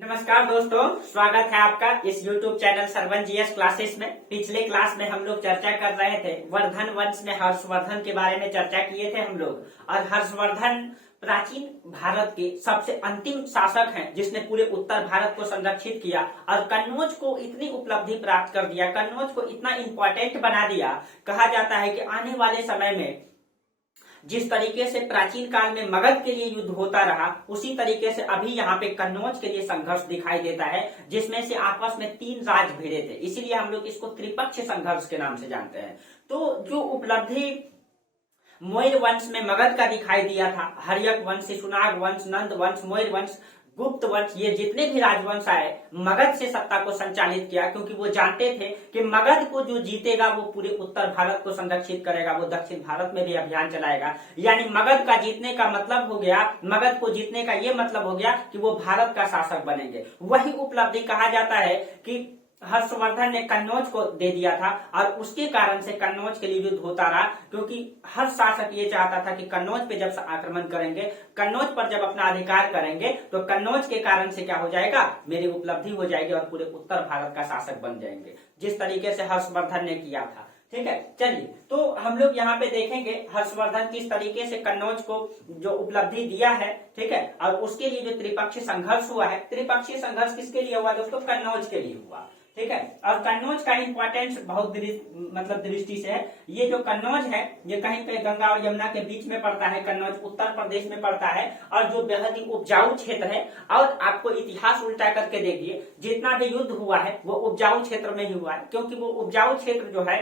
नमस्कार दोस्तों, स्वागत है आपका इस YouTube channel Sarvan GS classes में। पिछले क्लास में हम लोग चर्चा कर रहे थे वर्धन वंश में हर्षवर्धन के बारे में चर्चा किए थे हम लोग। और हर्षवर्धन प्राचीन भारत के सबसे अंतिम शासक हैं जिसने पूरे उत्तर भारत को संरक्षित किया और कन्नौज को इतनी उपलब्धि प्राप्त कर दिया, कन्नौज को इतना इंपॉर्टेंट बना दिया। कहा जाता है कि आने वाले समय में जिस तरीके से प्राचीन काल में मगध के लिए युद्ध होता रहा, उसी तरीके से अभी यहाँ पे कन्नौज के लिए संघर्ष दिखाई देता है, जिसमें से आपस में तीन राज भिड़े थे। इसीलिए हम लोग इसको त्रिपक्षीय संघर्ष के नाम से जानते हैं। तो जो उपलब्धि मौर्य वंश में मगध का दिखाई दिया था, हर्यक वंश, शिशुनाग वंश, नंद वंश, मौर्य वंश, गुप्त वंश, ये जितने भी राजवंश आए मगध से सत्ता को संचालित किया, क्योंकि वो जानते थे कि मगध को जो जीतेगा वो पूरे उत्तर भारत को संरक्षित करेगा, वो दक्षिण भारत में भी अभियान चलाएगा। यानी मगध का जीतने का मतलब हो गया, मगध को जीतने का ये मतलब हो गया कि वो भारत का शासक बनेंगे। वही उपलब्धि कहा जाता है कि हर्षवर्धन ने कन्नौज को दे दिया था और उसके कारण से कन्नौज के लिए युद्ध होता रहा, क्योंकि हर शासक ये चाहता था कि कन्नौज पे जब आक्रमण करेंगे, कन्नौज पर जब अपना अधिकार करेंगे तो कन्नौज के कारण से क्या हो जाएगा, मेरी उपलब्धि हो जाएगी और पूरे उत्तर भारत का शासक बन जाएंगे, जिस तरीके से हर्षवर्धन ने किया था। ठीक है, चलिए तो हम लोग यहाँ पे देखेंगे हर्षवर्धन किस तरीके से कन्नौज को जो उपलब्धि दिया है। ठीक है, और उसके लिए जो त्रिपक्षीय संघर्ष हुआ है, त्रिपक्षीय संघर्ष किसके लिए हुआ दोस्तों, कन्नौज के लिए हुआ। ठीक है, और कन्नौज का इंपॉर्टेंस बहुत दृष्टि से है। ये जो कन्नौज है ये कहीं पे गंगा और यमुना के बीच में पड़ता है। कन्नौज उत्तर प्रदेश में पड़ता है और जो बेहद ही उपजाऊ क्षेत्र है। और आपको इतिहास उल्टा करके देखिए, जितना भी युद्ध हुआ है वो उपजाऊ क्षेत्र में ही हुआ है, क्योंकि वो उपजाऊ क्षेत्र जो है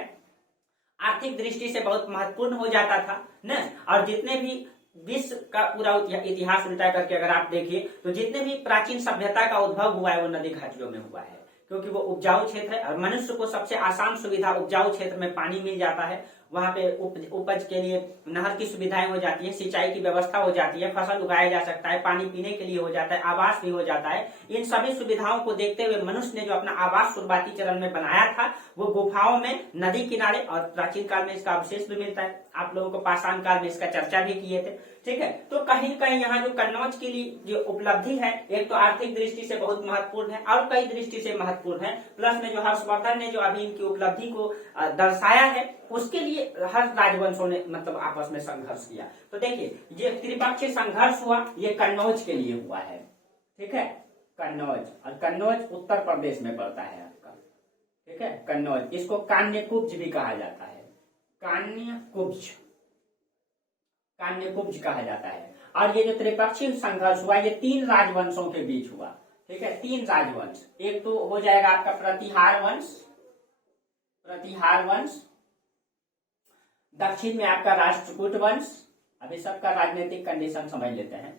आर्थिक दृष्टि से बहुत महत्वपूर्ण हो जाता था न। और जितने भी विश्व का पूरा इतिहास उल्टा करके अगर आप देखिए तो जितने भी प्राचीन सभ्यता का उद्भव हुआ है वो नदी घाटियों में हुआ है, क्योंकि वो उपजाऊ क्षेत्र है और मनुष्य को सबसे आसान सुविधा उपजाऊ क्षेत्र में पानी मिल जाता है। वहां पे उपज के लिए नहर की सुविधाएं हो जाती है, सिंचाई की व्यवस्था हो जाती है, फसल उगाया जा सकता है, पानी पीने के लिए हो जाता है, आवास भी हो जाता है। इन सभी सुविधाओं को देखते हुए मनुष्य ने जो अपना आवास शुरुआती चरण में बनाया था वो गुफाओं में, नदी किनारे, और प्राचीन काल में इसका अवशेष भी मिलता है। आप लोगों को पाषाण काल में इसका चर्चा भी किए थे। ठीक है, तो कहीं कहीं यहाँ जो कन्नौज के लिए जो उपलब्धि है, एक तो आर्थिक दृष्टि से बहुत महत्वपूर्ण है और कई दृष्टि से महत्वपूर्ण है। प्लस में जो हर्षवर्धन ने जो अभी इनकी उपलब्धि को दर्शाया है, उसके लिए हर राजवंशों ने मतलब आपस में संघर्ष किया। तो देखिए ये त्रिपक्षीय संघर्ष हुआ, ये कन्नौज के लिए हुआ है। ठीक है, कन्नौज, और कन्नौज उत्तर प्रदेश में पड़ता है आपका। ठीक है, कन्नौज, इसको कान्यकुब्ज भी कहा जाता है, कान्यकुब्ज, कान्यकुब्ज कहा जाता है। और ये जो त्रिपक्षीय संघर्ष हुआ ये तीन राजवंशों के बीच हुआ। ठीक है, तीन राजवंश, एक तो हो जाएगा आपका प्रतिहार वंश, प्रतिहार वंश, दक्षिण में आपका राष्ट्रकूट वंश, अभी सबका राजनीतिक कंडीशन समझ लेते हैं,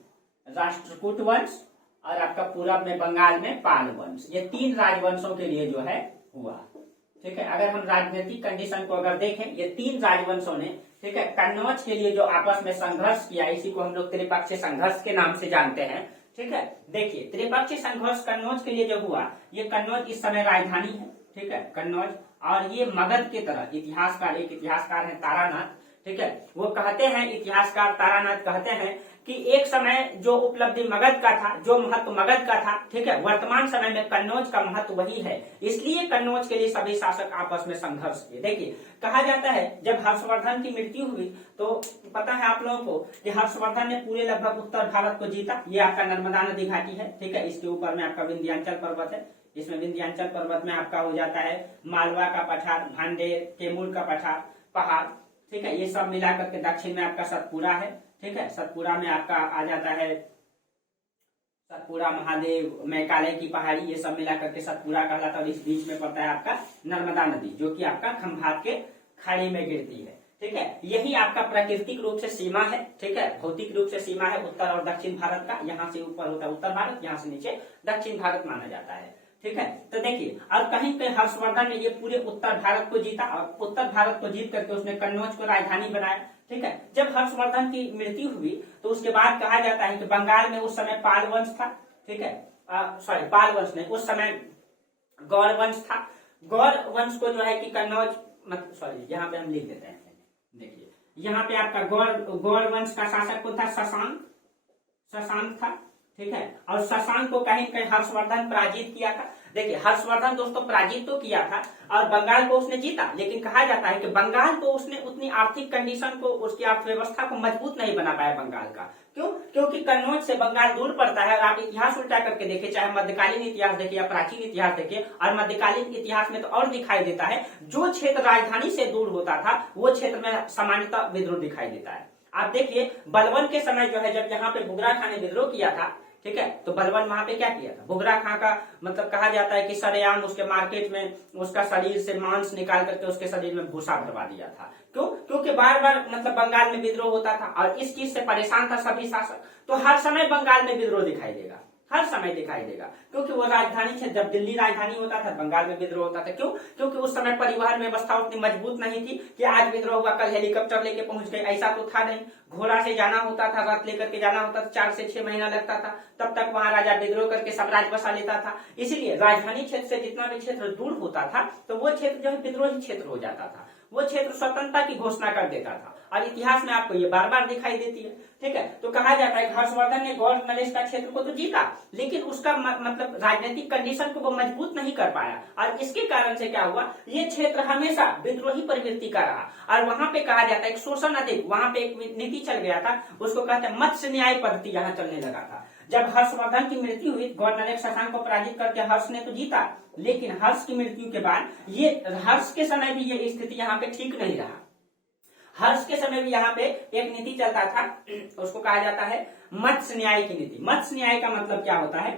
राष्ट्रकूट वंश, और आपका पूरब में बंगाल में पाल वंश। ये तीन राजवंशों के लिए जो है हुआ। ठीक है, अगर हम राजनीतिक कंडीशन को अगर देखें, ये तीन राजवंशों ने, ठीक है, कन्नौज के लिए जो आपस में संघर्ष किया, इसी को हम लोग त्रिपक्षीय संघर्ष के नाम से जानते हैं। ठीक है, देखिए त्रिपक्षीय संघर्ष कन्नौज के लिए जो हुआ, ये कन्नौज इस समय राजधानी है। ठीक है, कन्नौज, और ये मगध की तरह इतिहासकार, एक इतिहासकार है तारानाथ, ठीक है, वो कहते हैं, इतिहासकार तारानाथ कहते हैं कि एक समय जो उपलब्धि मगध का था, जो महत्व मगध का था, ठीक है, वर्तमान समय में कन्नौज का महत्व वही है। इसलिए कन्नौज के लिए सभी शासक आपस में संघर्ष किए। देखिए कहा जाता है जब हर्षवर्धन की मृत्यु हुई तो पता है आप लोगों को कि हर्षवर्धन ने पूरे लगभग उत्तर भारत को जीता। ये आपका नर्मदा नदी घाटी है। ठीक है, इसके ऊपर में आपका विंध्याचल पर्वत है, इसमें विंध्याचल पर्वत में आपका हो जाता है मालवा का पठार, भांडेर, कैमूर का पठार, पहाड़। ठीक है, ये सब मिला करके दक्षिण में आपका सतपुरा है। ठीक है, सतपुरा में आपका आ जाता है सतपुरा, महादेव, मैकालय की पहाड़ी, ये सब मिला करके सतपुरा कहलाता है। और इस बीच में पड़ता है आपका नर्मदा नदी, जो कि आपका खंभात के खाड़ी में गिरती है। ठीक है, यही आपका प्राकृतिक रूप से सीमा है। ठीक है, भौतिक रूप से सीमा है उत्तर और दक्षिण भारत का। यहाँ से ऊपर होता है उत्तर भारत, यहाँ से नीचे दक्षिण भारत माना जाता है। ठीक है, तो देखिए, और कहीं पे हर्षवर्धन ने ये पूरे उत्तर भारत को जीता और उत्तर भारत को जीत करके उसने कन्नौज को राजधानी बनाया। ठीक है, जब हर्षवर्धन की मृत्यु हुई तो उसके बाद कहा जाता है कि बंगाल में उस समय पाल वंश था। ठीक है, सॉरी पाल वंश नहीं, उस समय गौड़ वंश था। गौड़ वंश को जो है कि कन्नौज, मतलब सॉरी यहाँ पे हम लिख देते हैं। देखिए यहाँ पे आपका गौड़ वंश का शासक कौन था, शशांक था। ठीक है। और शशांक को कहीं कहीं हर्षवर्धन पराजित किया था। देखिए हर्षवर्धन दोस्तों पराजित तो किया था और बंगाल को उसने जीता, लेकिन कहा जाता है कि बंगाल को उसने उतनी आर्थिक कंडीशन को, उसकी अर्थव्यवस्था को मजबूत नहीं बना पाया बंगाल का। क्यों? क्योंकि कन्नौज से बंगाल दूर पड़ता है। और आप इतिहास उल्टा करके देखिए, चाहे मध्यकालीन इतिहास देखिए या प्राचीन इतिहास देखिए, और मध्यकालीन इतिहास में तो और दिखाई देता है, जो क्षेत्र राजधानी से दूर होता था वो क्षेत्र में सामान्यतः विद्रोह दिखाई देता है। आप देखिए बलबन के समय जो है, जब यहाँ पे बुगरा खां ने विद्रोह किया था, ठीक है, तो बलबन वहां पे क्या किया था, बुगरा खां का मतलब कहा जाता है कि सरेआम उसके मार्केट में उसका शरीर से मांस निकाल करके उसके शरीर में भूसा भरवा दिया था। क्यों? क्योंकि बार बार मतलब बंगाल में विद्रोह होता था और इस चीज से परेशान था सभी शासक। तो हर समय बंगाल में विद्रोह दिखाई देगा, हर समय दिखाई देगा, क्योंकि वो राजधानी क्षेत्र, जब दिल्ली राजधानी होता था बंगाल में विद्रोह होता था। क्यों? क्योंकि उस समय परिवहन व्यवस्था उतनी मजबूत नहीं थी कि आज विद्रोह हुआ कल हेलीकॉप्टर लेके पहुंच गए, ऐसा तो था नहीं। घोड़ा से जाना होता था, रथ लेकर के जाना होता था, 4 से 6 महीना लगता था, तब तक वहां राजा विद्रोह करके साम्राज्य बसा लेता था। इसलिए राजधानी क्षेत्र से जितना भी क्षेत्र दूर होता था तो वो क्षेत्र जो है विद्रोही क्षेत्र हो जाता था, वो क्षेत्र स्वतंत्रता की घोषणा कर देता था। और इतिहास में आपको ये बार बार दिखाई देती है, ठीक है। तो कहा जाता है कि हर्षवर्धन ने गौड़ नरेश का क्षेत्र को तो जीता, लेकिन उसका मतलब राजनीतिक कंडीशन को वो मजबूत नहीं कर पाया। और इसके कारण से क्या हुआ, ये क्षेत्र हमेशा विद्रोही प्रवृत्ति का रहा। और वहां पे कहा जाता है शोषण अधिक, वहां पे एक नीति चल गया था, उसको कहते हैं मत्स्य न्याय पद्धति यहाँ चलने लगा था। जब हर्षवर्धन की मृत्यु हुई, गौड़ नरेश शशांक को पराजित करके हर्ष ने तो जीता, लेकिन हर्ष की मृत्यु के बाद ये हर्ष के समय भी ये स्थिति यहाँ पे ठीक नहीं रहा। हर्ष के समय भी यहाँ पे एक नीति चलता था, उसको कहा जाता है मत्स्य न्याय की नीति। मत्स्य न्याय का मतलब क्या होता है?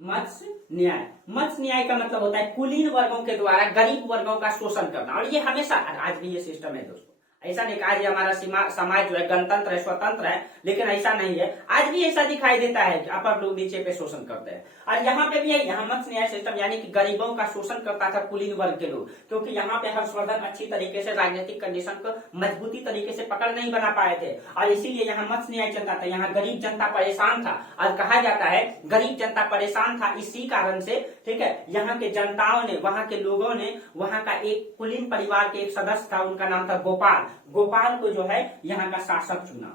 मत्स्य न्याय, मत्स्य न्याय का मतलब होता है कुलीन वर्गों के द्वारा गरीब वर्गों का शोषण करना। और ये हमेशा, आज भी ये सिस्टम है दोस्तों, ऐसा नहीं कहा हमारा समाज जो है गणतंत्र है, स्वतंत्र है, लेकिन ऐसा नहीं है। आज भी ऐसा दिखाई देता है कि अपर लोग नीचे पे शोषण करते हैं। और यहाँ पे भी है, यहाँ मत्स्य न्याय सिस्टम यानी कि गरीबों का शोषण करता था कुलीन वर्ग के लोग, क्योंकि यहाँ पे हर्षवर्धन अच्छी तरीके से राजनीतिक कंडीशन को मजबूती तरीके से पकड़ नहीं बना पाए थे, और इसीलिए यहाँ मत्स्य न्याय चलता था। यहाँ गरीब जनता परेशान था, और कहा जाता है गरीब जनता परेशान था इसी कारण से, ठीक है, यहाँ के जनताओं ने, वहां के लोगों ने, वहां का एक कुलीन परिवार के एक सदस्य था, उनका नाम था गोपाल। गोपाल को जो है यहाँ का शासक चुना,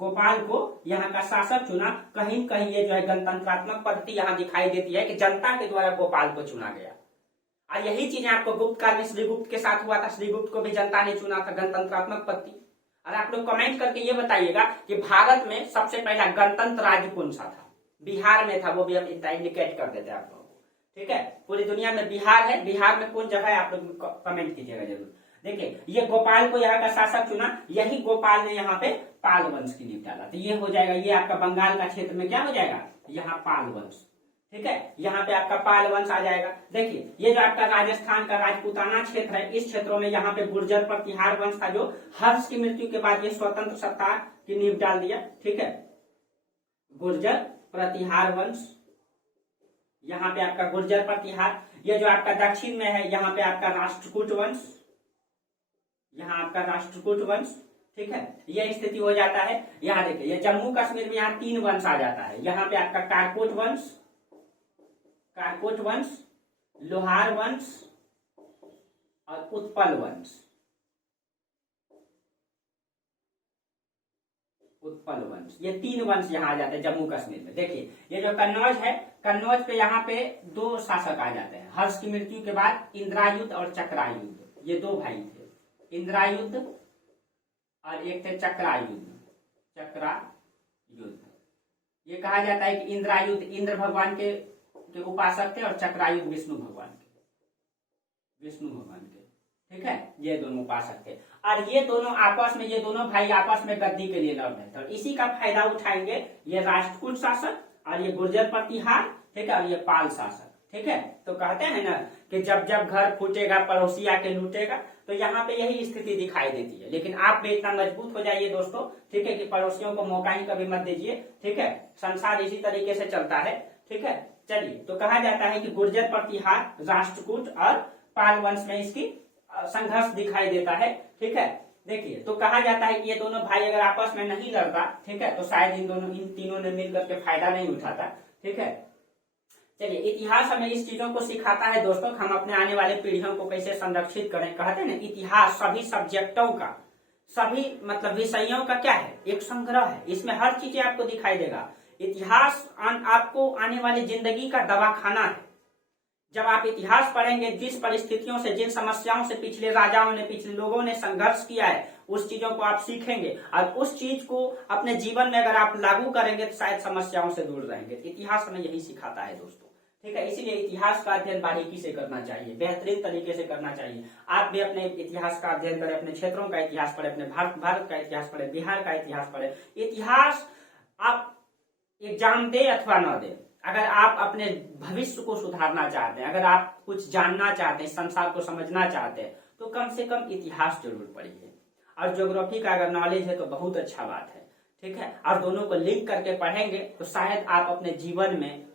गोपाल को यहाँ का शासक चुना। कहीं कहीं ये जो है गणतंत्रात्मक पद्धति यहाँ दिखाई देती है कि जनता के द्वारा गोपाल को चुना गया। और यही चीजें आपको गुप्त काल में श्रीगुप्त के साथ हुआ था, श्रीगुप्त को भी जनता ने चुना था, गणतंत्रात्मक पद्धति। और आप लोग कमेंट करके ये बताइएगा कि भारत में सबसे पहला गणतंत्र राज्य कौन सा था? बिहार में था, वो भी हम इंडिकेट कर देते हैं आप लोगों को, ठीक है। पूरी दुनिया में बिहार है, बिहार में कौन जगह है आप लोग कमेंट कीजिएगा जरूर। देखिए ये गोपाल को यहाँ का शासक चुना, यही गोपाल ने यहाँ पे पाल वंश की नींव डाला। तो ये हो जाएगा, ये आपका बंगाल का क्षेत्र में क्या हो जाएगा, यहाँ पाल वंश, ठीक है, यहाँ पे आपका पाल वंश आ जाएगा। देखिए ये जो आपका राजस्थान का राजपूताना क्षेत्र है, इस क्षेत्रों में यहाँ पे गुर्जर प्रतिहार वंश था, जो हर्ष की मृत्यु के बाद ये स्वतंत्र सत्ता की नींव डाल दिया, ठीक है। गुर्जर प्रतिहार वंश, यहाँ पे आपका गुर्जर प्रतिहार। ये जो आपका दक्षिण में है, यहाँ पे आपका राष्ट्रकूट वंश, यहाँ आपका राष्ट्रकूट वंश, ठीक है, यह स्थिति हो जाता है। यहाँ देखिए ये जम्मू कश्मीर में यहाँ 3 वंश आ जाता है। यहाँ पे आपका कारकोट वंश, कारकोट वंश, लोहार वंश और उत्पल वंश, उत्पल वंश, ये 3 वंश यहाँ आ जाते हैं जम्मू कश्मीर में। देखिए ये जो कन्नौज है, कन्नौज पे यहाँ पे 2 शासक आ जाते हैं। हर्ष की मृत्यु के बाद इंद्रायुध और चक्रायुध, ये 2 भाई थे, इंद्रायुध और एक थे चक्रायुध, चक्रायुध। ये कहा जाता है कि इंद्रायुध इंद्र भगवान के उपासक थे और चक्रायुध विष्णु भगवान के, ठीक है, ये दोनों उपासक थे। और ये दोनों आपस में, ये दोनों भाई आपस में गद्दी के लिए लड़ रहे थे, और इसी का फायदा उठाएंगे ये राष्ट्रकूट शासक और ये गुर्जर प्रतिहार, ठीक है, और ये पाल शासक, ठीक है। तो कहते हैं ना कि जब जब घर फूटेगा पड़ोसी आके लूटेगा, तो यहाँ पे यही स्थिति दिखाई देती है। लेकिन आप भी इतना मजबूत हो जाइए दोस्तों, ठीक है, कि पड़ोसियों को मौका ही कभी मत दीजिए, ठीक है। संसार इसी तरीके से चलता है, ठीक है। चलिए, तो कहा जाता है कि गुर्जर प्रतिहार, राष्ट्रकूट और पाल वंश में इसकी संघर्ष दिखाई देता है, ठीक है। देखिए तो कहा जाता है कि ये दोनों भाई अगर आपस में नहीं लड़ता, ठीक है, तो शायद इन तीनों ने मिलकर के फायदा नहीं उठाता, ठीक है। चलिए, इतिहास हमें इस चीजों को सिखाता है दोस्तों, हम अपने आने वाले पीढ़ियों को कैसे संरक्षित करें। कहते हैं ना, इतिहास सभी सब्जेक्टों का, सभी मतलब विषयों का क्या है, एक संग्रह है। इसमें हर चीजें आपको दिखाई देगा। इतिहास आपको आने वाली जिंदगी का दवाखाना है। जब आप इतिहास पढ़ेंगे, जिस परिस्थितियों से, जिन समस्याओं से पिछले राजाओं ने, पिछले लोगों ने संघर्ष किया है, उस चीजों को आप सीखेंगे और उस चीज को अपने जीवन में अगर आप लागू करेंगे तो शायद समस्याओं से दूर रहेंगे। इतिहास हमें यही सिखाता है दोस्तों, ठीक है। इसीलिए इतिहास का अध्ययन बारीकी से करना चाहिए, बेहतरीन तरीके से करना चाहिए। आप भी अपने इतिहास का अध्ययन करें, अपने क्षेत्रों का इतिहास पढ़े, अपने भारत का इतिहास पढ़े, बिहार का इतिहास पढ़े। इतिहास आप एग्जाम दे अथवा न दे, अगर आप अपने भविष्य को सुधारना चाहते हैं, अगर आप कुछ जानना चाहते हैं, संसार को समझना चाहते हैं, तो कम से कम इतिहास जरूर पढ़िए। और ज्योग्राफी का अगर नॉलेज है तो बहुत अच्छा बात है, ठीक है। और दोनों को लिंक करके पढ़ेंगे तो शायद आप अपने जीवन में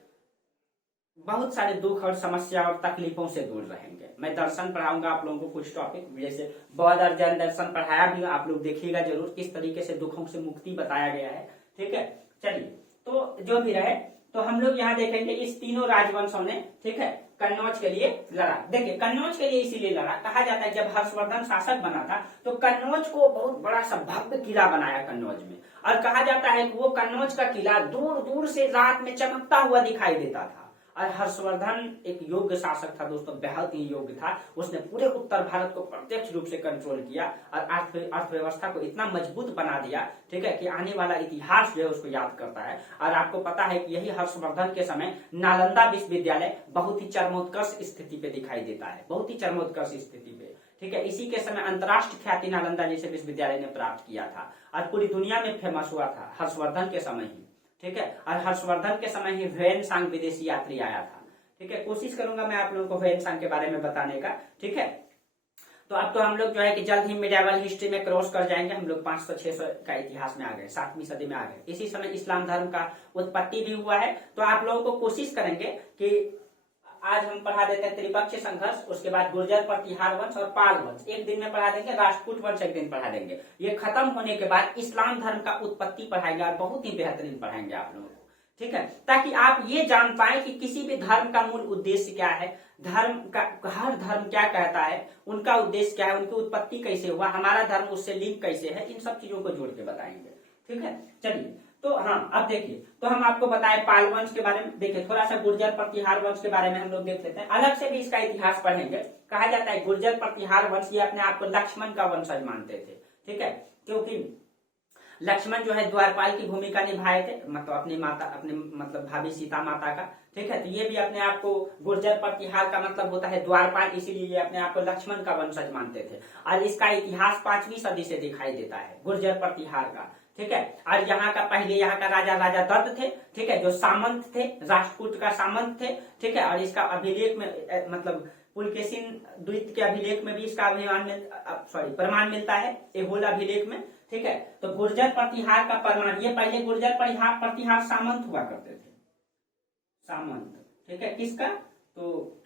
बहुत सारे दुख और समस्या और तकलीफों से दूर रहेंगे। मैं दर्शन पढ़ाऊंगा आप लोगों को कुछ टॉपिक, जैसे बौद्ध और जैन दर्शन पढ़ाया भी, आप लोग देखिएगा जरूर किस तरीके से दुखों से मुक्ति बताया गया है, ठीक है। चलिए, तो जो भी रहे, तो हम लोग यहाँ देखेंगे इस तीनों राजवंशों ने, ठीक है, कन्नौज के लिए लड़ा। देखिए, कन्नौज के लिए इसीलिए लड़ा, कहा जाता है जब हर्षवर्धन शासक बना था तो कन्नौज को बहुत बड़ा सा भव्य किला बनाया कन्नौज में, और कहा जाता है कि वो कन्नौज का किला दूर दूर से रात में चमकता हुआ दिखाई देता था। और हर्षवर्धन एक योग्य शासक था दोस्तों, बेहद ही योग्य था। उसने पूरे उत्तर भारत को प्रत्यक्ष रूप से कंट्रोल किया और अर्थव्यवस्था को इतना मजबूत बना दिया, ठीक है, कि आने वाला इतिहास जो है उसको याद करता है। और आपको पता है कि यही हर्षवर्धन के समय नालंदा विश्वविद्यालय बहुत ही चरमोत्कर्ष स्थिति पे दिखाई देता है, बहुत ही चरमोत्कर्ष स्थिति पे, ठीक है। इसी के समय अंतर्राष्ट्रीय ख्याति नालंदा जैसे विश्वविद्यालय ने प्राप्त किया था और पूरी दुनिया में फेमस हुआ था हर्षवर्धन के समय ही, ठीक है। और हर्षवर्धन के समय ही ह्वेनसांग विदेशी यात्री आया था, ठीक है। कोशिश करूंगा मैं आप लोगों को ह्वेनसांग के बारे में बताने का, ठीक है। तो अब तो हम लोग जो है कि जल्द ही मिडिएवल हिस्ट्री में क्रॉस कर जाएंगे। हम लोग 500-600 का इतिहास में आ गए, 7वीं सदी में आ गए। इसी समय इस्लाम धर्म का उत्पत्ति भी हुआ है। तो आप लोगों को कोशिश करेंगे कि आज हम पढ़ा देते हैं त्रिपक्षीय संघर्ष, उसके बाद गुर्जर प्रतिहार वंश और पाल वंश एक दिन में पढ़ा देंगे, राजपूत वंश एक दिन पढ़ा देंगे। ये खत्म होने के बाद इस्लाम धर्म का उत्पत्ति पढ़ाएंगे और बहुत ही बेहतरीन पढ़ाएंगे आप लोगों को, ठीक है, ताकि आप ये जान पाए कि किसी भी धर्म का मूल उद्देश्य क्या है, धर्म का हर धर्म क्या कहता है, उनका उद्देश्य क्या है, उनकी उत्पत्ति कैसे हुआ, हमारा धर्म उससे लिंक कैसे है, इन सब चीजों को जोड़ के बताएंगे, ठीक है। चलिए, तो हाँ, अब देखिए, तो हम आपको बताए पाल वंश के बारे में। देखिए, थोड़ा सा गुर्जर प्रतिहार वंश के बारे में हम लोग देख लेते हैं, अलग से भी इसका इतिहास पढ़ेंगे। कहा जाता है गुर्जर प्रतिहार वंश ये अपने आप को लक्ष्मण का वंशज मानते थे, ठीक है, क्योंकि लक्ष्मण जो है द्वारपाल की भूमिका निभाए थे, मतलब अपनी माता, अपने मतलब भाभी सीता माता का, ठीक है। तो ये भी अपने आप को गुर्जर प्रतिहार का मतलब होता है द्वारपाल, इसीलिए ये अपने आप को लक्ष्मण का वंशज मानते थे। और इसका इतिहास 5वीं सदी से दिखाई देता है गुर्जर प्रतिहार का, ठीक है। और यहाँ का पहले यहाँ का राजा दत्त थे, ठीक है, जो सामंत थे, राष्ट्रकूट का सामंत थे, ठीक है। और इसका अभिलेख में मतलब पुलकेशिन द्वीप के अभिलेख में भी इसका प्रमाण मिलता है, एहोल अभिलेख में, ठीक है। तो गुर्जर प्रतिहार का प्रमाण, ये पहले गुर्जर प्रतिहार सामंत हुआ करते थे, सामंत, ठीक है, किसका, तो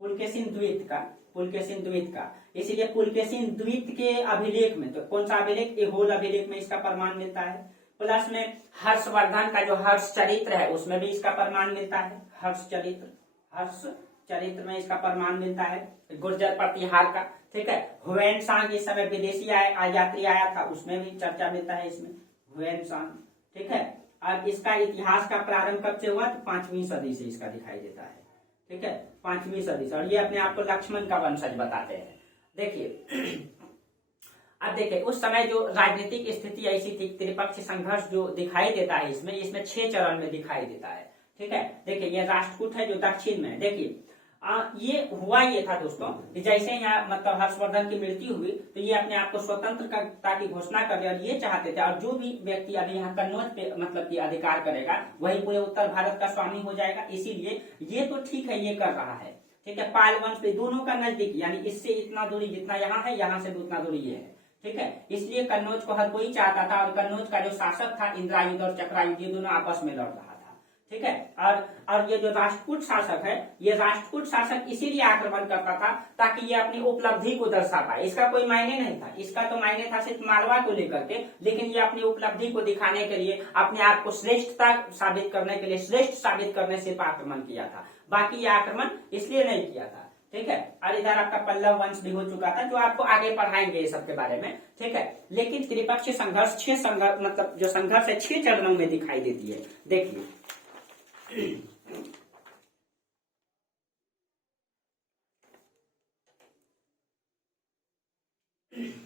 पुलकेशिन द्वीप का, इसीलिए पुलकेशिन द्वीप के अभिलेख में, तो कौन सा अभिलेख, एहोल अभिलेख में इसका प्रमाण मिलता है। प्लस में हर्षवर्धन का जो हर्ष चरित्र है उसमें भी इसका प्रमाण मिलता है, हर्ष चरित्र में इसका प्रमाण मिलता है गुर्जर प्रतिहार का, ठीक है। ह्वेनसांग इस समय विदेशी यात्री आया था, उसमें भी चर्चा मिलता है इसमें, ह्वेनसांग, ठीक है। और इसका इतिहास का प्रारंभ कब से हुआ, तो 5वीं सदी से इसका दिखाई देता है, ठीक है, 5वीं सदी से। और ये अपने आप को लक्ष्मण का वंशज बताते हैं। देखिए, अब देखिए, उस समय जो राजनीतिक स्थिति ऐसी थी, त्रिपक्षीय संघर्ष जो दिखाई देता है इसमें 6 चरण में दिखाई देता है, ठीक है। देखिए, ये राष्ट्रकूट है जो दक्षिण में है। देखिए, ये हुआ ये था दोस्तों कि जैसे यहाँ मतलब हर्षवर्धन की मृत्यु हुई तो ये अपने आप को स्वतंत्रता की घोषणा कर दिया और ये चाहते थे, और जो भी व्यक्ति अभी यहाँ कन्नौज पे मतलब की अधिकार करेगा वही पूरे उत्तर भारत का स्वामी हो जाएगा। इसीलिए ये तो ठीक है, ये कर रहा है, ठीक है। पाल वंश पे दोनों का नजदीक, यानी इससे इतना दूरी जितना यहाँ है, यहाँ से उतना दूरी ये है, ठीक है। इसलिए कन्नौज को हर कोई चाहता था, और कन्नौज का जो शासक था इंद्रायुध और चक्रायुध, ये दोनों आपस में लड़ रहा था, ठीक है। और ये जो राष्ट्रकूट शासक है, ये राष्ट्रकूट शासक इसीलिए आक्रमण करता था ताकि ये अपनी उपलब्धि को दर्शा पाए। इसका कोई मायने नहीं था, इसका तो मायने था सिर्फ मालवा को लेकर के, लेकिन ये अपनी उपलब्धि को दिखाने के लिए, अपने आप को श्रेष्ठता साबित करने के लिए, श्रेष्ठ साबित करने सिर्फ आक्रमण किया था, बाकी ये आक्रमण इसलिए नहीं किया था, ठीक है। और इधर आपका पल्लव वंश भी हो चुका था, जो आपको आगे पढ़ाएंगे ये सब के बारे में, ठीक है। लेकिन त्रिपक्षीय संघर्ष 6 संघर्ष मतलब जो संघर्ष है 6 चरणों में दिखाई देती है। देखिए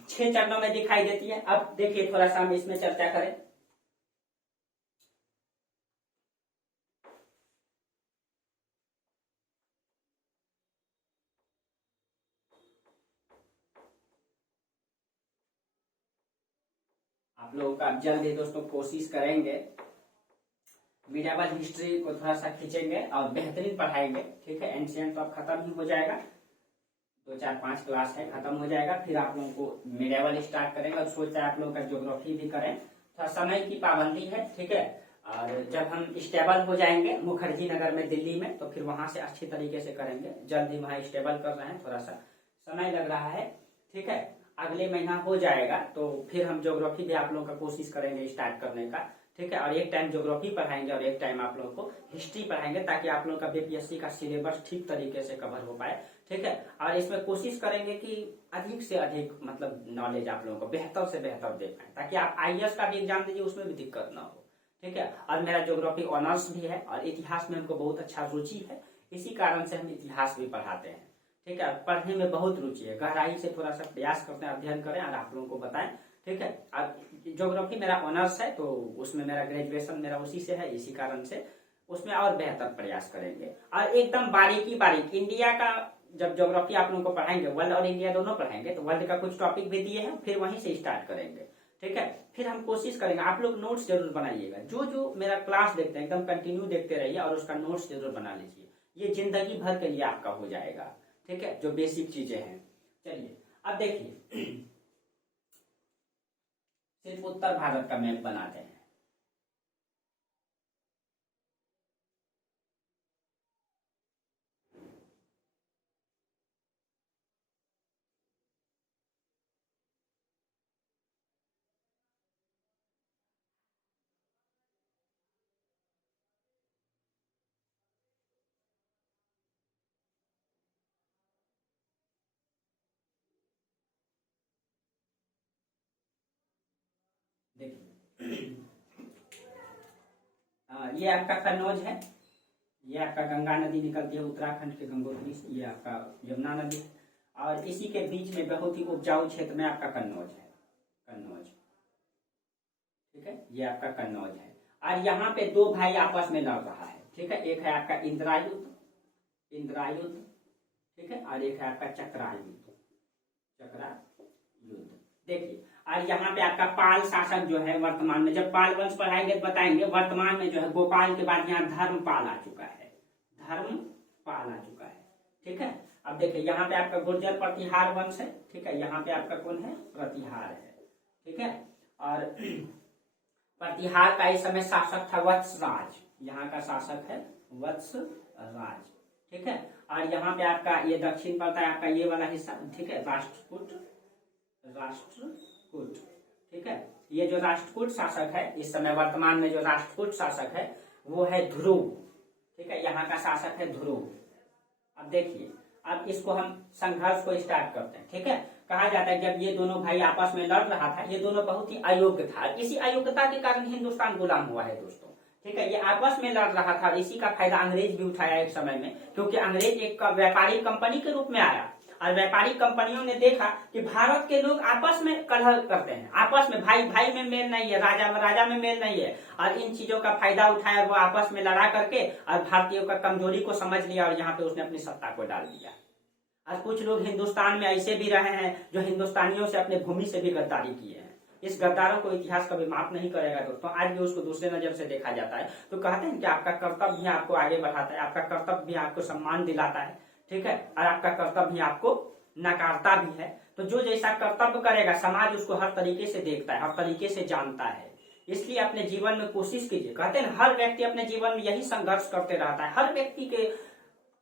6 चरणों में दिखाई देती है। अब देखिए थोड़ा सा हम इसमें चर्चा करें। आप लोगों का जल्द ही दोस्तों कोशिश करेंगे, मीडियावल हिस्ट्री को थोड़ा सा खींचेंगे और बेहतरीन पढ़ाएंगे, ठीक है। एंशिएंट तो अब खत्म ही हो जाएगा, 2 4 5 क्लास है, खत्म हो जाएगा। फिर आप लोगों को मीडियावल स्टार्ट करेंगे और सोचते हैं आप लोगों का ज्योग्राफी भी करें। थोड़ा समय की पाबंदी है, ठीक है। और जब हम स्टेबल हो जाएंगे मुखर्जी नगर में दिल्ली में, तो फिर वहां से अच्छी तरीके से करेंगे। जल्द ही वहां स्टेबल कर रहे हैं, थोड़ा सा समय लग रहा है, ठीक है। अगले महीना हो जाएगा तो फिर हम ज्योग्राफी भी आप लोगों का कोशिश करेंगे स्टार्ट करने का, ठीक है। और एक टाइम ज्योग्राफी पढ़ाएंगे और एक टाइम आप लोगों को हिस्ट्री पढ़ाएंगे, ताकि आप लोगों का बीपीएससी का सिलेबस ठीक तरीके से कवर हो पाए, ठीक है। और इसमें कोशिश करेंगे कि अधिक से अधिक मतलब नॉलेज आप लोगों को बेहतर से बेहतर दे पाए, ताकि आप आईएएस का भी एग्जाम दीजिए उसमें भी दिक्कत ना हो, ठीक है। और मेरा ज्योग्राफी ऑनर्स भी है और इतिहास में हमको बहुत अच्छा रुचि है, इसी कारण से हम इतिहास भी पढ़ाते हैं, ठीक है। पढ़ने में बहुत रुचि है, गहराई से थोड़ा सा प्रयास करते हैं, अध्ययन करें और आप लोगों को बताएं, ठीक है। अब ज्योग्राफी मेरा ऑनर्स है तो उसमें मेरा ग्रेजुएशन मेरा उसी से है, इसी कारण से उसमें और बेहतर प्रयास करेंगे। और एकदम बारीकी बारीक इंडिया का जब ज्योग्राफी आप लोगों को पढ़ाएंगे, वर्ल्ड और इंडिया दोनों पढ़ाएंगे, तो वर्ल्ड का कुछ टॉपिक भी दिए हैं, फिर वहीं से स्टार्ट करेंगे, ठीक है। फिर हम कोशिश करेंगे, आप लोग नोट्स जरूर बनाइएगा, जो जो मेरा क्लास देखते हैं एकदम कंटिन्यू देखते रहिए और उसका नोट्स जरूर बना लीजिए, ये जिंदगी भर के लिए आपका हो जाएगा, ठीक है। जो बेसिक चीजें हैं। चलिए अब देखिए सिर्फ उत्तर भारत का मैप बनाते हैं। देखिए ये आपका कन्नौज है, ये आपका गंगा नदी निकलती है उत्तराखंड के गंगोत्री से, ये आपका यमुना नदी है, और इसी के बीच में बहुत ही उपजाऊ क्षेत्र में आपका कन्नौज है, कन्नौज, ठीक है। ये आपका कन्नौज है और यहाँ पे 2 भाई आपस में लड़ रहा है, ठीक है। एक है आपका इंद्रायुध, इंद्रायुध, ठीक है, और एक है आपका चक्रायुध, चक्रायुध। देखिए और यहाँ पे आपका पाल शासक जो है वर्तमान में, जब पाल वंश पढ़ाएंगे तो बताएंगे, वर्तमान में जो है गोपाल के बाद यहाँ धर्मपाल आ चुका है, धर्मपाल आ चुका है, ठीक है। अब देखिए यहाँ पे आपका गुर्जर प्रतिहार वंश है, ठीक है। यहाँ पे आपका कौन है, प्रतिहार है, ठीक है। और प्रतिहार का इस समय शासक था वत्सराज, यहाँ का शासक है वत्सराज, ठीक है। और यहाँ पे आपका ये दक्षिण पड़ता है आपका ये वाला हिस्सा, ठीक है, राष्ट्रकूट, राष्ट्रकूट, ठीक है। ये जो राष्ट्रकूट शासक है इस समय वर्तमान में जो राष्ट्रकूट शासक है वो है ध्रुव, ठीक है। यहाँ का शासक है ध्रुव। अब देखिए अब इसको हम संघर्ष को स्टार्ट करते हैं, ठीक है। कहा जाता है जब ये दोनों भाई आपस में लड़ रहा था, ये दोनों बहुत ही अयोग्य था, इसी अयोग्यता के कारण हिंदुस्तान गुलाम हुआ है दोस्तों, ठीक है। ये आपस में लड़ रहा था, इसी का फायदा अंग्रेज भी उठाया एक समय में, क्योंकि अंग्रेज एक व्यापारिक कंपनी के रूप में आया और व्यापारिक कंपनियों ने देखा कि भारत के लोग आपस में कलह करते हैं, आपस में भाई भाई में मेल नहीं है, राजा में मेल नहीं है, और इन चीजों का फायदा उठाया वो आपस में लड़ा करके और भारतीयों का कमजोरी को समझ लिया और यहाँ पे उसने अपनी सत्ता को डाल दिया। और कुछ लोग हिंदुस्तान में ऐसे भी रहे हैं जो हिंदुस्तानियों से अपने भूमि से भी गद्दारी किए हैं। इस गद्दारों को इतिहास कभी माफ नहीं करेगा दोस्तों, आज भी उसको दूसरे नजर से देखा जाता है। तो कहते हैं कि आपका कर्तव्य भी आपको आगे बढ़ाता है, आपका कर्तव्य भी आपको सम्मान दिलाता है, ठीक है, और आपका कर्तव्य भी आपको नकारता भी है। तो जो जैसा कर्तव्य करेगा समाज उसको हर तरीके से देखता है, हर तरीके से जानता है। इसलिए अपने जीवन में कोशिश कीजिए, कहते हैं हर व्यक्ति अपने जीवन में यही संघर्ष करते रहता है। हर व्यक्ति के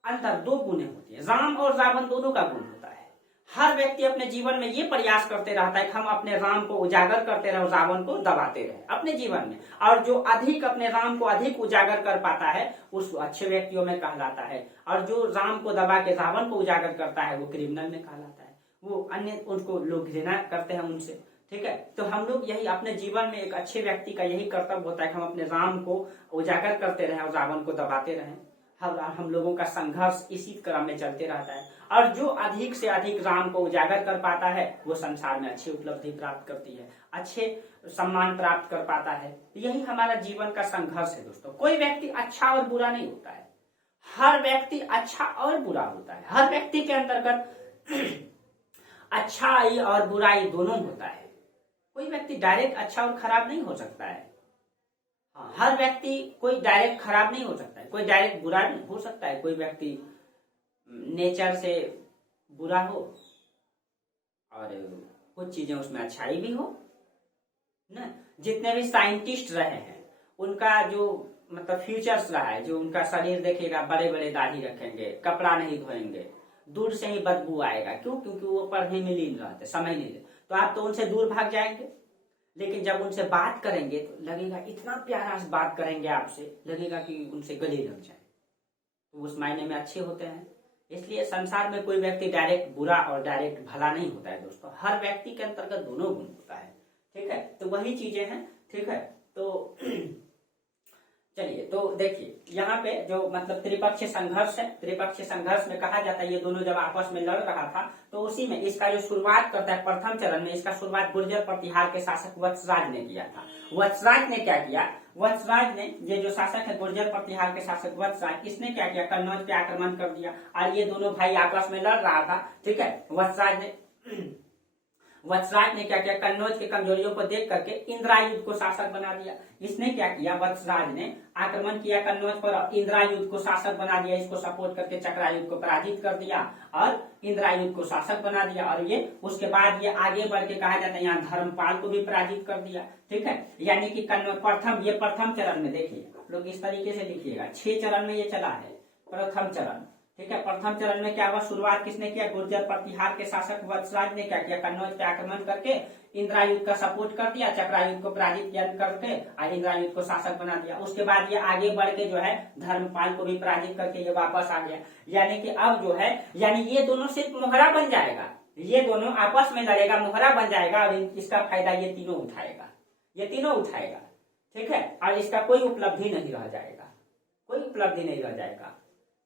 अंदर 2 गुण होती है, राम और रावण दोनों का गुण होता है। हर व्यक्ति अपने जीवन में ये प्रयास करते रहता है कि हम अपने राम को उजागर करते रहे, रावण को दबाते रहे अपने जीवन में। और जो अधिक अपने राम को अधिक उजागर कर पाता है उस अच्छे व्यक्तियों में कहलाता है, और जो राम को दबा के रावण को उजागर करता है वो क्रिमिनल में कहलाता है, वो अन्य उनको लोग घृणा करते हैं उनसे। ठीक है, तो हम लोग यही अपने जीवन में एक अच्छे व्यक्ति का यही कर्तव्य होता है कि हम अपने राम को उजागर करते रहें और रावण को दबाते रहें। हम लोगों का संघर्ष इसी क्रम में चलते रहता है, और जो अधिक से अधिक राम को उजागर कर पाता है वो संसार में अच्छी उपलब्धि प्राप्त करती है, अच्छे सम्मान प्राप्त कर पाता है। यही हमारा जीवन का संघर्ष है दोस्तों। कोई व्यक्ति अच्छा और बुरा नहीं होता है, हर व्यक्ति अच्छा और बुरा होता है। हर व्यक्ति के अंतर्गत अच्छाई और बुराई दोनों होता है। कोई व्यक्ति डायरेक्ट अच्छा और खराब नहीं हो सकता है। हर व्यक्ति कोई डायरेक्ट खराब नहीं हो सकता है, कोई डायरेक्ट बुरा नहीं हो सकता है। कोई व्यक्ति नेचर से बुरा हो और कुछ चीजें उसमें अच्छाई भी हो ना। जितने भी साइंटिस्ट रहे हैं उनका जो मतलब फ्यूचर्स रहा है, जो उनका शरीर देखेगा, बड़े बड़े दाढ़ी रखेंगे, कपड़ा नहीं धोएंगे, दूर से ही बदबू आएगा। क्यों? क्योंकि वो पढ़ने में लीन रहते, समय नहीं दे, तो आप तो उनसे दूर भाग जाएंगे। लेकिन जब उनसे बात करेंगे तो लगेगा इतना प्यारा से बात करेंगे आपसे, लगेगा कि उनसे गले लग जाए, तो उस मायने में अच्छे होते हैं। इसलिए संसार में कोई व्यक्ति डायरेक्ट बुरा और डायरेक्ट भला नहीं होता है दोस्तों। हर व्यक्ति के अंतर्गत दोनों गुण होता है। ठीक है, तो वही चीजें हैं। ठीक है, तो चलिए, तो देखिए यहाँ पे जो मतलब त्रिपक्षीय संघर्ष है, त्रिपक्षीय संघर्ष में कहा जाता है ये दोनों जब आपस में लड़ रहा था तो उसी में इसका जो शुरुआत करता है प्रथम चरण में, इसका शुरुआत गुर्जर प्रतिहार के शासक वत्सराज ने किया था। वत्सराज ने क्या किया? वत्सराज ने, ये जो शासक है गुर्जर प्रतिहार के शासक वत्सराज, इसने क्या किया? कन्नौज पे आक्रमण कर दिया और ये दोनों भाई आपस में लड़ रहा था। ठीक है, वत्सराज ने क्या किया? कन्नौज की कमजोरियों को देख करके इंद्रायुध को शासक बना दिया। इसने क्या किया? वत्सराज ने आक्रमण किया कन्नौज पर और इंद्रायुध को शासक बना दिया। इसको सपोर्ट करके चक्रायुध को पराजित कर दिया और इंद्रायुध को शासक बना दिया। और ये उसके बाद ये आगे बढ़ के कहा जाता है यहाँ धर्मपाल को भी पराजित कर दिया। ठीक है, यानी कि कन्नौज प्रथम चरण में देखिए, आप लोग इस तरीके से लिखिएगा, 6 चरण में ये चला है प्रथम चरण। ठीक है, प्रथम चरण में क्या हुआ? शुरुआत किसने किया? गुर्जर प्रतिहार के शासक वत्सराज ने क्या किया? कन्नौज पे आक्रमण करके इंद्रायुध का सपोर्ट कर दिया, चक्रायुध को पराजित करके और इंद्रायुध को शासक बना दिया। उसके बाद ये आगे बढ़ के जो है धर्मपाल को भी पराजित करके ये वापस आ गया। यानी कि अब जो है, यानी ये दोनों सिर्फ मोहरा बन जाएगा, ये दोनों आपस में लड़ेगा, मोहरा बन जाएगा और इसका फायदा ये तीनों उठाएगा, ये तीनों उठाएगा। ठीक है, और इसका कोई उपलब्धि नहीं रह जाएगा, कोई उपलब्धि नहीं रह जाएगा।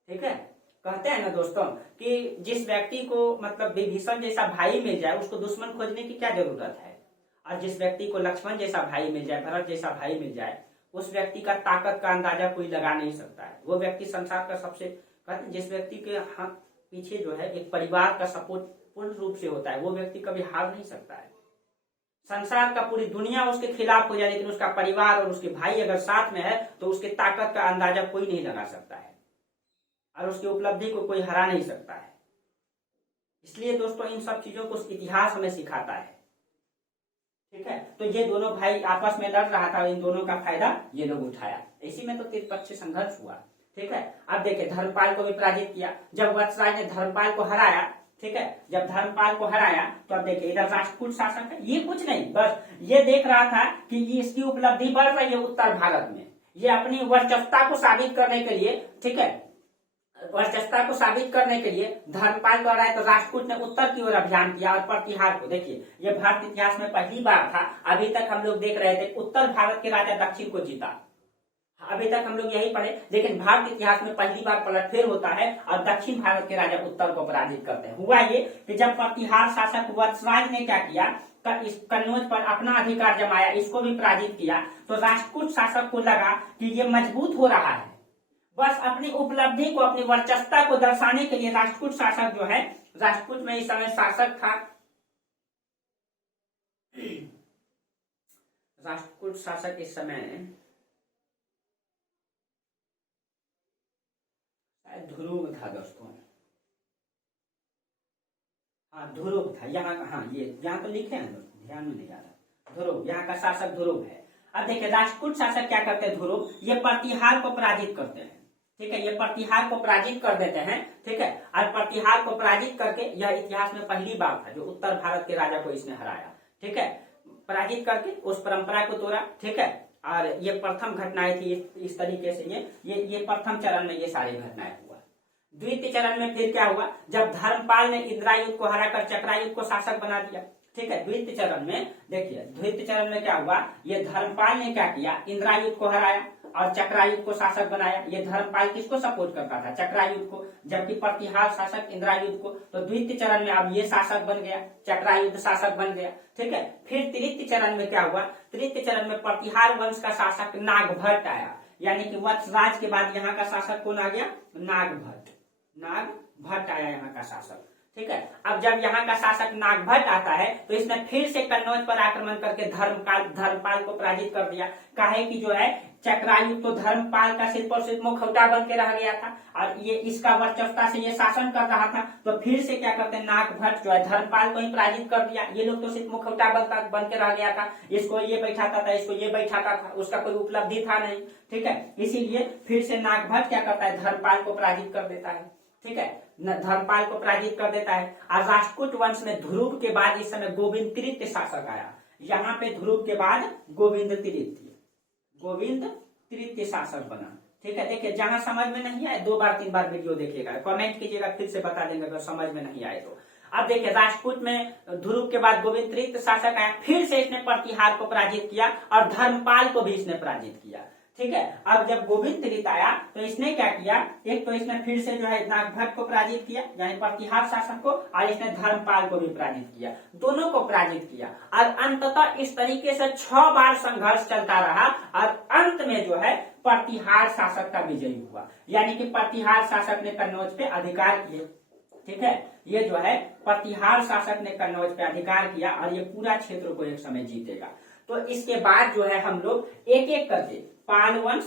ठीक है, कहते हैं ना दोस्तों कि जिस व्यक्ति को मतलब विभीषण जैसा भाई मिल जाए उसको दुश्मन खोजने की क्या जरूरत है, और जिस व्यक्ति को लक्ष्मण जैसा भाई मिल जाए, भरत जैसा भाई मिल जाए, उस व्यक्ति का ताकत का अंदाजा कोई लगा नहीं सकता है। वो व्यक्ति संसार का सबसे, कहते हैं जिस व्यक्ति के हाथ पीछे जो है एक परिवार का सपोर्ट पूर्ण रूप से होता है, वो व्यक्ति कभी हार नहीं सकता है। संसार का पूरी दुनिया उसके खिलाफ हो जाए लेकिन उसका परिवार और उसके भाई अगर साथ में है तो उसके ताकत का अंदाजा कोई नहीं लगा सकता है और उसकी उपलब्धि को कोई हरा नहीं सकता है। इसलिए दोस्तों इन सब चीजों को इतिहास हमें सिखाता है। ठीक है, तो ये दोनों भाई आपस में लड़ रहा था, इन दोनों का फायदा ये लोग उठाया, इसी में तो त्रिपक्षीय संघर्ष हुआ। ठीक है, अब देखिए धर्मपाल को भी पराजित किया। जब वत्सराज ने धर्मपाल को हराया, ठीक है, जब धर्मपाल को हराया तो अब देखिए इधर राष्ट्रकूट शासक है, ये कुछ नहीं, बस ये देख रहा था कि इसकी उपलब्धि बढ़ रही है उत्तर भारत में, ये अपनी वर्चस्वता को साबित करने के लिए, ठीक है, वर्चस्वता को साबित करने के लिए धर्मपाल द्वारा तो राष्ट्रकूट ने उत्तर की ओर अभियान किया और प्रतिहार को, देखिए ये भारत इतिहास में पहली बार था। अभी तक हम लोग देख रहे थे उत्तर भारत के राजा दक्षिण को जीता, अभी तक हम लोग यही पढ़े, लेकिन भारत इतिहास में पहली बार पलटफेर होता है और दक्षिण भारत के राजा उत्तर को पराजित करते हैं। हुआ ये कि जब प्रतिहार शासक वत्सराज ने क्या किया, इस कन्नौज पर अपना अधिकार जमाया, इसको भी पराजित किया, तो राष्ट्रकूट शासक को लगा कि ये मजबूत हो रहा है। बस अपनी उपलब्धि को, अपनी वर्चस्वता को दर्शाने के लिए राष्ट्रकूट शासक जो है, राष्ट्रकूट में इस समय शासक था, राष्ट्रकूट शासक इस समय ध्रुव था दोस्तों, हाँ ध्रुव था यहाँ, हाँ ये यहाँ तो लिखे हैं दोस्तों, ध्यान में नहीं आ रहा, ध्रुव, यहाँ का शासक ध्रुव है। अब देखिए राष्ट्रकूट शासक क्या करते हैं, ध्रुव, ये प्रतिहार को पराजित करते हैं। ठीक है, ये प्रतिहार को पराजित कर देते हैं। ठीक है, और प्रतिहार को पराजित करके यह इतिहास में पहली बार था जो उत्तर भारत के राजा को इसने हराया। ठीक है, पराजित करके उस परंपरा को तोड़ा। ठीक है, और ये प्रथम घटनाएं थी इस तरीके से। ये प्रथम चरण में ये सारी घटनाएं हुआ। द्वितीय चरण में फिर क्या हुआ, जब धर्मपाल ने इंद्रायुध को हराकर चक्रायुध को शासक बना दिया। ठीक है, द्वितीय चरण में देखिए, द्वितीय चरण में क्या हुआ, ये धर्मपाल ने क्या किया, इंद्रायुध को हराया और चक्रायुध को शासक बनाया। ये धर्मपाल किसको सपोर्ट करता था, चक्रायुध को, जबकि प्रतिहार शासक इंद्रायुध को। तो द्वितीय चरण में अब ये शासक बन गया, चक्रायुध शासक बन गया। ठीक है, फिर तृतीय चरण में क्या हुआ, तृतीय चरण में प्रतिहार वंश का शासक नागभट्ट आया, यानी कि वत्सराज के बाद यहाँ का शासक कौन आ गया, नागभट्ट आया यहाँ का शासक। ठीक है, अब जब यहाँ का शासक नागभट्ट आता है तो इसने फिर से कन्नौज पर आक्रमण करके धर्मपाल को पराजित कर दिया। काहे कि जो है चक्रायुध तो धर्मपाल का सिर्फ और सिर्फ मुखौटा बन के रह गया था और ये इसका वर्चस्वता से ये शासन कर रहा था। तो फिर से क्या करते हैं, नागभट्ट जो है धर्मपाल को ही पराजित कर दिया। ये लोग तो सिर्फ मुखौटा बन के रह गया था, इसको ये बैठाता था, इसको ये बैठाता था, उसका कोई उपलब्धि था नहीं। ठीक है, इसीलिए फिर से नागभट्ट क्या करता है, धर्मपाल को पराजित कर देता है। ठीक है, धर्मपाल को पराजित कर देता है। और राष्ट्रकूट वंश में ध्रुव के बाद इस समय गोविंद तृतीय शासक आया। यहाँ पे ध्रुव के बाद गोविंद तृतीय शासक बना। ठीक है, देखिए जहां समझ में नहीं आए 2 बार 3 बार वीडियो देखिएगा, कमेंट कीजिएगा, फिर से बता देंगे अगर समझ में नहीं आए तो। अब देखिए राष्ट्रकूट में ध्रुव के बाद गोविंद तृतीय शासक आया, फिर से इसने प्रतिहार को पराजित किया और धर्मपाल को भी इसने पराजित किया। ठीक है, अब जब गोविंद तृतीय आया तो इसने क्या किया, एक तो इसने फिर से जो है नागभट्ट को पराजित किया यानी प्रतिहार शासक को, और इसने धर्मपाल को भी पराजित किया, दोनों को पराजित किया। और अंततः इस तरीके से 6 बार संघर्ष चलता रहा और अंत में जो है प्रतिहार शासक का विजय हुआ, यानी कि प्रतिहार शासक ने कन्नौज पे अधिकार किए। ठीक है, ये जो है प्रतिहार शासक ने कन्नौज पे अधिकार किया और ये पूरा क्षेत्र को एक समय जीतेगा। तो इसके बाद जो है हम लोग एक एक करके पाल वंश,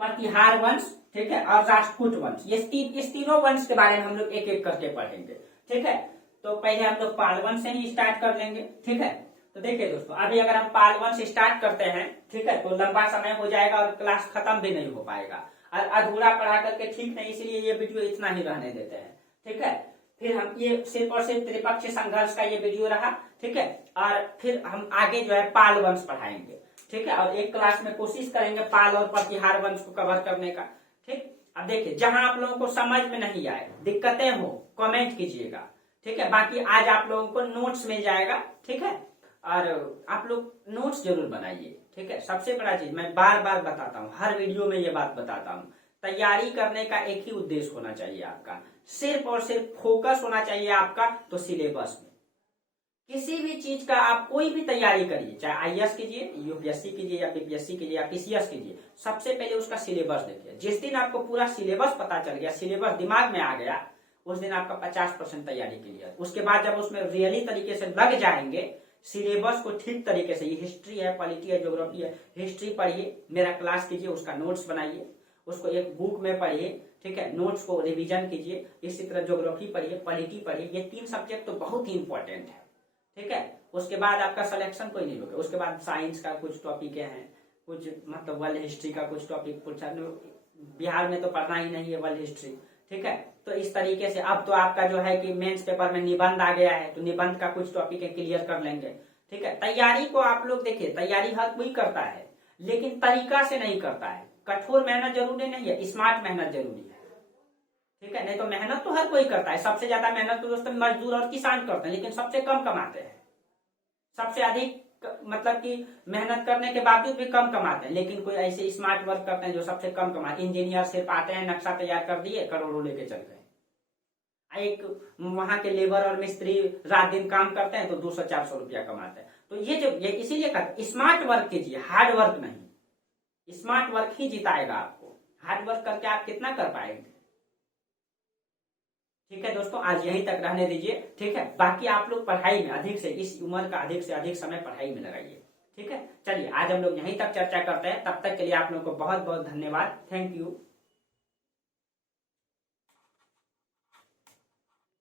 प्रतिहार वंश, ठीक है, और राष्ट्रकूट वंश, इस तीनों वंश के बारे में हम लोग एक एक करके पढ़ेंगे। ठीक है, तो पहले हम लोग पाल वंश से ही स्टार्ट कर लेंगे। ठीक है, तो देखिए दोस्तों, अभी अगर हम पाल वंश स्टार्ट करते हैं, ठीक है, तो लंबा समय हो जाएगा और क्लास खत्म भी नहीं हो पाएगा और अधूरा पढ़ा करके ठीक नहीं, इसलिए ये वीडियो इतना ही रहने देते हैं। ठीक है, फिर हम ये सिर्फ और सिर्फ त्रिपक्षीय संघर्ष का ये वीडियो रहा। ठीक है, और फिर हम आगे जो है पाल वंश पढ़ाएंगे। ठीक है, और एक क्लास में कोशिश करेंगे पाल और प्रतिहार वंश को कवर करने का। ठीक, अब देखिए जहां आप लोगों को समझ में नहीं आए, दिक्कतें हो, कमेंट कीजिएगा। ठीक है, बाकी आज आप लोगों को नोट्स मिल जाएगा। ठीक है, और आप लोग नोट्स जरूर बनाइए। ठीक है, सबसे बड़ा चीज मैं बार बार बताता हूँ, हर वीडियो में ये बात बताता हूँ, तैयारी करने का एक ही उद्देश्य होना चाहिए आपका, सिर्फ और सिर्फ फोकस होना चाहिए आपका तो सिलेबस में। किसी भी चीज का आप कोई भी तैयारी करिए, चाहे आईएएस कीजिए, यूपीएससी कीजिए या बीपीएससी कीजिए या पीसीएस कीजिए, सबसे पहले उसका सिलेबस देखिए। जिस दिन आपको पूरा सिलेबस पता चल गया, सिलेबस दिमाग में आ गया, उस दिन आपका 50% तैयारी क्लियर। उसके बाद जब उसमें रियली तरीके से लग जाएंगे, सिलेबस को ठीक तरीके से, ये हिस्ट्री है, पॉलिटी है, ज्योग्राफी है, हिस्ट्री पढ़िए, मेरा क्लास कीजिए, उसका नोट्स बनाइए, उसको एक बुक में पढ़िए। ठीक है, नोट्स को रिवीजन कीजिए। इसी तरह ज्योग्राफी पढ़िए, पॉलिटी पढ़िए, ये 3 सब्जेक्ट तो बहुत ही इंपॉर्टेंट है। ठीक है, उसके बाद आपका सिलेक्शन कोई नहीं होगा। उसके बाद साइंस का कुछ टॉपिक हैं, कुछ मतलब वर्ल्ड हिस्ट्री का कुछ टॉपिक, कुछ बिहार में तो पढ़ना ही नहीं है वर्ल्ड हिस्ट्री। ठीक है, तो इस तरीके से अब तो आपका जो है कि मेंस पेपर में निबंध आ गया है, तो निबंध का कुछ टॉपिक है, क्लियर कर लेंगे। ठीक है, तैयारी को आप लोग देखिए, तैयारी हर कोई करता है लेकिन तरीका से नहीं करता है। कठोर मेहनत जरूरी नहीं है, स्मार्ट मेहनत जरूरी है। ठीक है, नहीं तो मेहनत तो हर कोई करता है। सबसे ज्यादा मेहनत तो दोस्तों मजदूर और किसान करते हैं, लेकिन सबसे कम कमाते हैं। सबसे अधिक मतलब कि मेहनत करने के बावजूद भी कम कमाते हैं, लेकिन कोई ऐसे स्मार्ट वर्क करते हैं जो सबसे कम कमाते हैं। इंजीनियर सिर्फ आते हैं, नक्शा तैयार कर दिए, करोड़ों लेके चल गए। एक वहां के लेबर और मिस्त्री रात दिन काम करते हैं तो 200-400 रुपया कमाते हैं। तो ये इसीलिए कहते स्मार्ट वर्क कीजिए, हार्ड वर्क नहीं। स्मार्ट वर्क ही जिताएगा आपको। हार्ड वर्क करके आप कितना कर पाएंगे। ठीक है दोस्तों, आज यहीं तक रहने दीजिए। ठीक है, बाकी आप लोग पढ़ाई में अधिक से, इस उम्र का अधिक से अधिक समय पढ़ाई में लगाइए। ठीक है, चलिए आज हम लोग यहीं तक चर्चा करते हैं। तब तक के लिए आप लोगों को बहुत बहुत धन्यवाद। Thank you.